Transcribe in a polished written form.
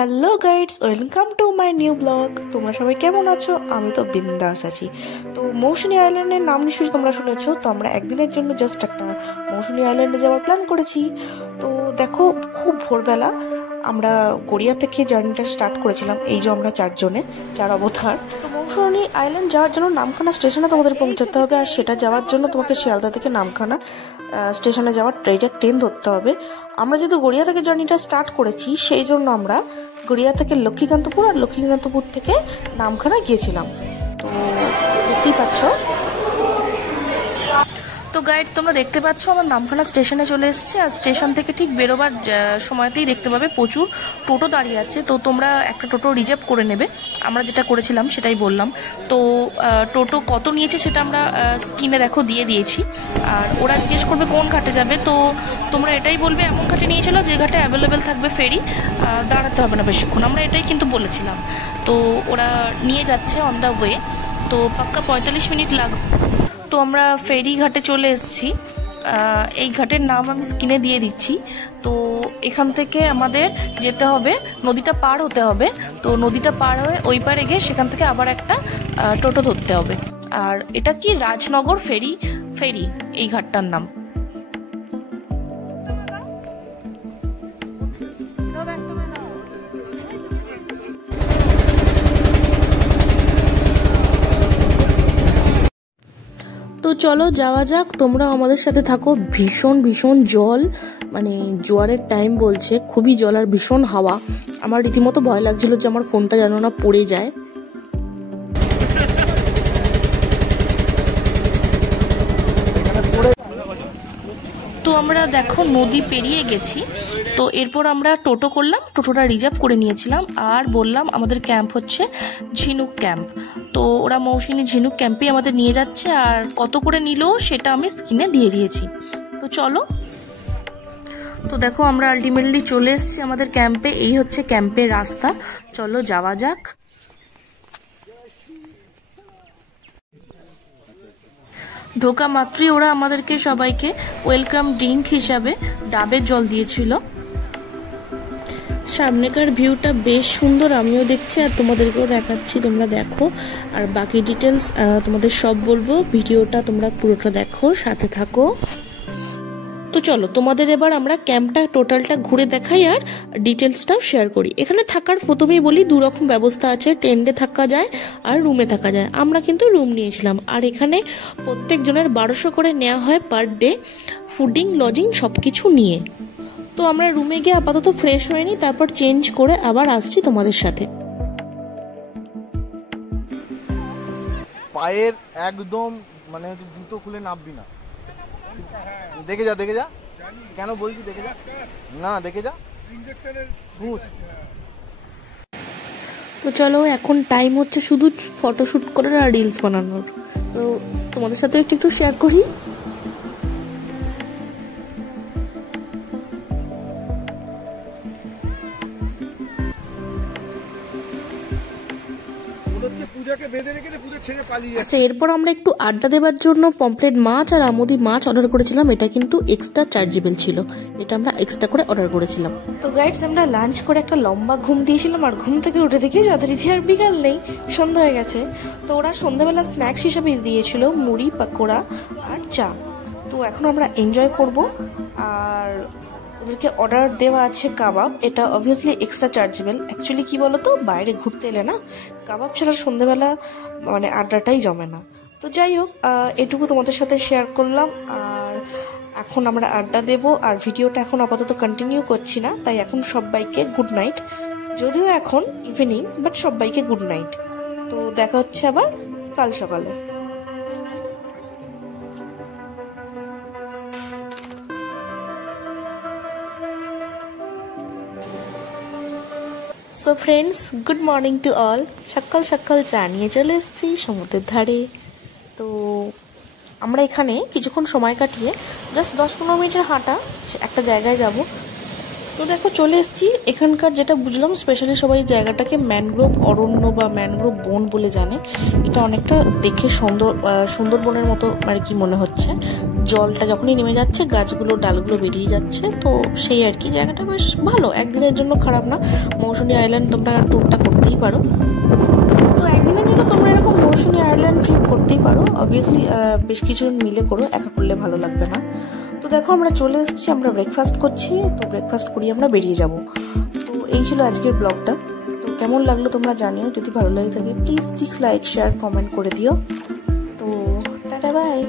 Hello guides, welcome to my new blog. তোমরা সবাই কেমন আছো? আমি তো বিন্দাস আছি। তো মৌসুনী আইল্যান্ডের নাম নিশ্চয়ই তোমরা শুনেছো। তো আমরা একদিনের জন্য জাস্ট একটা মৌসুনী আইল্যান্ডে যাওয়ার প্ল্যান করেছি। তো দেখো, খুব ভোরবেলা আমরা গড়িয়া থেকে জার্নিটা স্টার্ট করেছিলাম। এই যে আমরা চার অবতার। তো মৌসুনী আইল্যান্ড যাওয়ার জন্য নামখানা স্টেশনে তোমাদের পৌঁছাতে হবে, আর সেটা যাওয়ার জন্য তোমাকে শিয়ালদা থেকে নামখানা স্টেশনে যাওয়ার ট্রেন ধরতে হবে। আমরা যেহেতু গড়িয়া থেকে জার্নিটা স্টার্ট করেছি, সেই জন্য আমরা গড়িয়া থেকে লক্ষ্মীকান্তপুর আর লক্ষ্মীকান্তপুর থেকে নামখানা গিয়েছিলাম। তো দেখতেই পাচ্ছ। তো গাইড, তোমরা দেখতে পাচ্ছ আমার নামখানা স্টেশনে চলে এসেছে। আর স্টেশন থেকে ঠিক বেরোবার সময়তেই দেখতে পাবে প্রচুর টোটো দাঁড়িয়ে আছে। তো তোমরা একটা টোটো রিজার্ভ করে নেবে। আমরা যেটা করেছিলাম সেটাই বললাম। তো টোটো কত নিয়েছে সেটা আমরা স্ক্রিনে দেখো দিয়ে দিয়েছি। আর ওরা জিজ্ঞেস করবে কোন ঘাটে যাবে, তো তোমরা এটাই বলবে এমন ঘাটে নিয়েছিল যে ঘাটে অ্যাভেলেবেল থাকবে ফেরি, দাঁড়াতে হবে না বেশিক্ষণ। আমরা এটাই কিন্তু বলেছিলাম। তো ওরা নিয়ে যাচ্ছে অন দ্য ওয়ে। তো পাক্কা 45 মিনিট লাগবে। তো আমরা ফেরি ঘাটে চলে এসেছি। এই ঘাটের নাম আমি স্ক্রিনে দিয়ে দিচ্ছি। তো এখান থেকে আমাদের যেতে হবে, নদীটা পার হতে হবে। তো নদীটা পার হয়ে ওই পারে গিয়ে সেখান থেকে আবার একটা টোটো ধরতে হবে। আর এটা কি রাজনগর ফেরি এই ঘাটটার নাম। তো চলো যাওয়া যাক, তোমরা আমাদের সাথে থাকো। ভীষণ জল, মানে জোয়ারের টাইম বলছে, খুবই জল আর ভীষণ হাওয়া। আমার রীতিমতো ভয় লাগছিল যে আমার ফোনটা যেন না পড়ে যায়। তো আমরা দেখো নদী পেরিয়ে গেছি। তো এরপর আমরা টোটো করলাম, টোটোটা রিজার্ভ করে নিয়েছিলাম। আর বললাম আমাদের ক্যাম্প হচ্ছে ঝিনুক ক্যাম্প। তো ওরা মৌসুমী ঝিনুক ক্যাম্পে আমাদের নিয়ে যাচ্ছে। আর কত করে নিল সেটা আমি স্ক্রিনে দিয়ে দিয়েছি। তো চলো। তো দেখো আমরা আলটিমেটলি চলে এসেছি আমাদের ক্যাম্পে। এই হচ্ছে ক্যাম্পের রাস্তা। চলো যাওয়া যাক। ঢোকা মাত্রই ওরা আমাদেরকে সবাইকে ওয়েলকাম ড্রিঙ্ক হিসাবে ডাবের জল দিয়েছিল। সামনেকার ভিউটা বেশ সুন্দর, আমিও দেখছি আর তোমাদেরকেও দেখাচ্ছি, তোমরা দেখো। আর বাকি ডিটেলস তোমাদের সব বলবো, ভিডিওটা তোমরা পুরোটা দেখো, সাথে থাকো। তো চলো তোমাদের এবার আমরা ক্যাম্পটা টোটালটা ঘুরে দেখাই আর ডিটেলসটাও শেয়ার করি। এখানে থাকার প্রথমেই বলি, দু রকম ব্যবস্থা আছে। টেন্টে থাকা যায় আর রুমে থাকা যায়। আমরা কিন্তু রুম নিয়েছিলাম। আর এখানে প্রত্যেকজনের 1200 করে নেওয়া হয় পার ডে, ফুডিং লজিং সব কিছু নিয়ে। তো আমরা রুমে গিয়ে আপাতত ফ্রেশ হয়নি, তারপর চেঞ্জ করে আবার আসছি তোমাদের সাথে। পায়ের একদম মানে হচ্ছে জুতো খুলে নামবি না। দেখে যা কেন বলছি, দেখে যা না, দেখে যা। তো চলো, এখন টাইম হচ্ছে শুধু ফটোশুট করার আর রিলস বানানোর। তো তোমাদের সাথে একটু শেয়ার করি। আচ্ছা, এরপর আমরা একটু আড্ডা দেওয়ার জন্য পমফ্রেট মাছ আর আমুদি মাছ অর্ডার করেছিলাম। এটা কিন্তু এক্সট্রা চার্জেবল ছিল, এটা আমরা এক্সট্রা করে অর্ডার করেছিলাম। তো গাইডস, আমরা লাঞ্চ করে একটা লম্বা ঘুম দিয়েছিলাম। আর ঘুম থেকে উঠে দেখি যথারীতি আর বিকাল নেই, সন্ধ্যা হয়ে গেছে। তো ওরা সন্ধ্যাবেলা স্ন্যাক্স হিসাবে দিয়েছিল মুড়ি, পাকোড়া আর চা। তো এখন আমরা এনজয় করব। আর ওদেরকে অর্ডার দেওয়া আছে কাবাব। এটা অবভিয়াসলি এক্সট্রা চার্জেবল। অ্যাকচুয়ালি কি বলতো, বাইরে ঘুরতে এলে না কাবাব ছাড়া সন্ধ্যেবেলা মানে আড্ডাটাই জমে না। তো যাই হোক, এটুকু তোমাদের সাথে শেয়ার করলাম। আর এখন আমরা আড্ডা দেব। আর ভিডিওটা এখন আপাতত কন্টিনিউ করছি না, তাই এখন সবাইকে গুড নাইট। যদিও এখন ইভিনিং, বাট সবাইকে গুড নাইট। তো দেখা হচ্ছে আবার কাল সকালে। So friends, good morning to all. সকাল চা নিয়ে চলে এসেছি সমুদ্রের ধারে। তো আমরা এখানে কিছুক্ষণ সময় কাটিয়ে জাস্ট 10-15 মিনিটের হাঁটা একটা জায়গায় যাব। তো দেখো চলে এসেছি। এখানকার যেটা বুঝলাম, স্পেশালি সবাই জায়গাটাকে ম্যানগ্রোভ অরণ্য বা ম্যানগ্রোভ বন বলে জানে। এটা অনেকটা দেখে সুন্দরবনের মতো আর কি মনে হচ্ছে। জলটা যখনই নেমে যাচ্ছে গাছগুলো ডালগুলো বেরিয়ে যাচ্ছে, তো সেই আর কি। জায়গাটা বেশ ভালো, একদিনের জন্য খারাপ না। মৌসুনী আইল্যান্ড তোমরা ট্যুরটা করতেই পারো। তো একদিনের জন্য তোমরা এরকম মৌসুনী আইল্যান্ড ট্রিপ করতেই পারো। অবভিয়াসলি বেশ কিছুজন মিলে করো, একা করলে ভালো লাগবে না। তো দেখো আমরা চলে এসেছি, আমরা ব্রেকফাস্ট করছি। তো ব্রেকফাস্ট করিয়ে আমরা বেরিয়ে যাব। তো এই ছিল আজকের ব্লগটা। তো কেমন লাগলো তোমরা জানিও, যদি ভালো লাগে থাকে প্লিজ লাইক শেয়ার কমেন্ট করে দিও। তো টাটা বাই।